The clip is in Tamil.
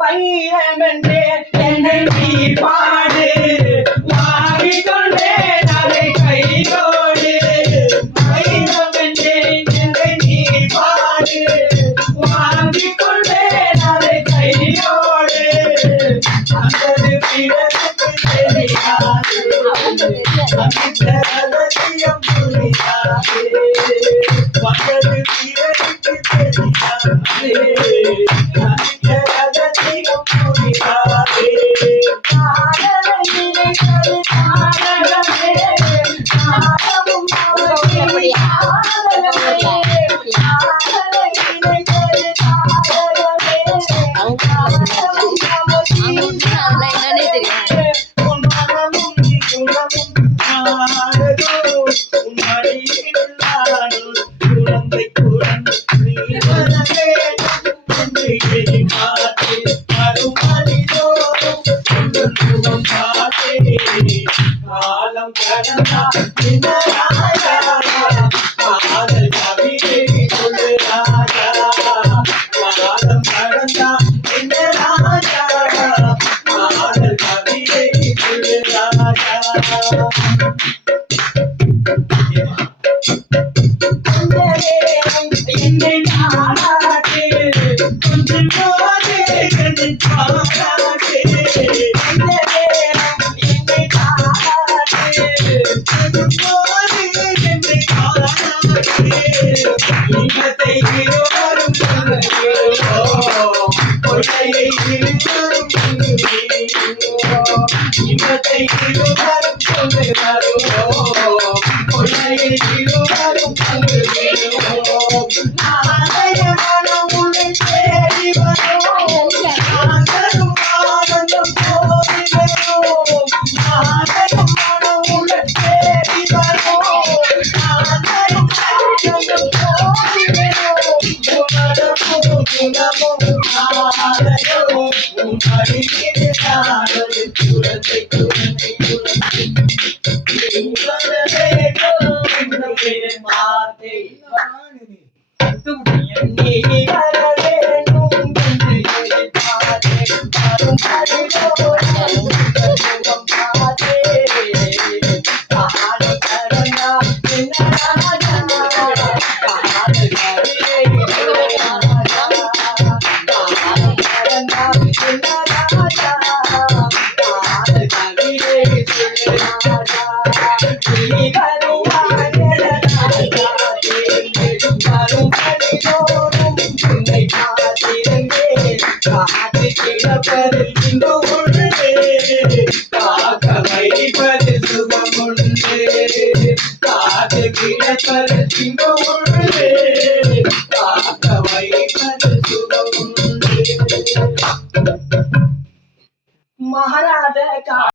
வைரமென்றே என்னை நீ பாடு வாங்கிக்கொண்டே அதை கையோடு வைரமென்றே என்னை நீ பாடு வாங்கிக்கொண்டே அதை கையோடு அந்தது பிறருக்கு தெரியாது அந்த ரகசியம் புரியாது வந்தது பிறருக்கு தெரியாது காலம் கடந்தா காதல் கவிதை சொல்லு ராஜா காலம் கடந்தா ராஜா காதல் கவிதை சொல்லு ராஜா என்னை நாளாட்டு கொஞ்சம் போது பாராட்டு இனத்தை இருவரும் கொள்ளையை இருவரும் இனத்தை இருவரும் சொல்லுகிறோ கொள்ளையை இருவரும் சொல்லுகிறோ நாளைய மனம் உன்னை தேடி வரும் நாங்களும் ஆனந்தம் போதி வரும் நாளைய மனம் உன்னை தேடி வரும் நாங்களும் ஆனந்தம் போதி வரும் குணமும் நாளையோ உன் அடிக்கிற நாளைய குழந்தை குழந்தை குழந்தை மாத்தை நீ வர வேண்டும் என்று எதிர்பார்த்தேன் வரும் காத்து கிடப்பது இங்கு உண்டு காக்க வைப்பது சுகம் உண்டு காத்து கிடப்பது இங்கு உண்டு காக்க வைப்பது சுகம் உண்டு மகாராஜ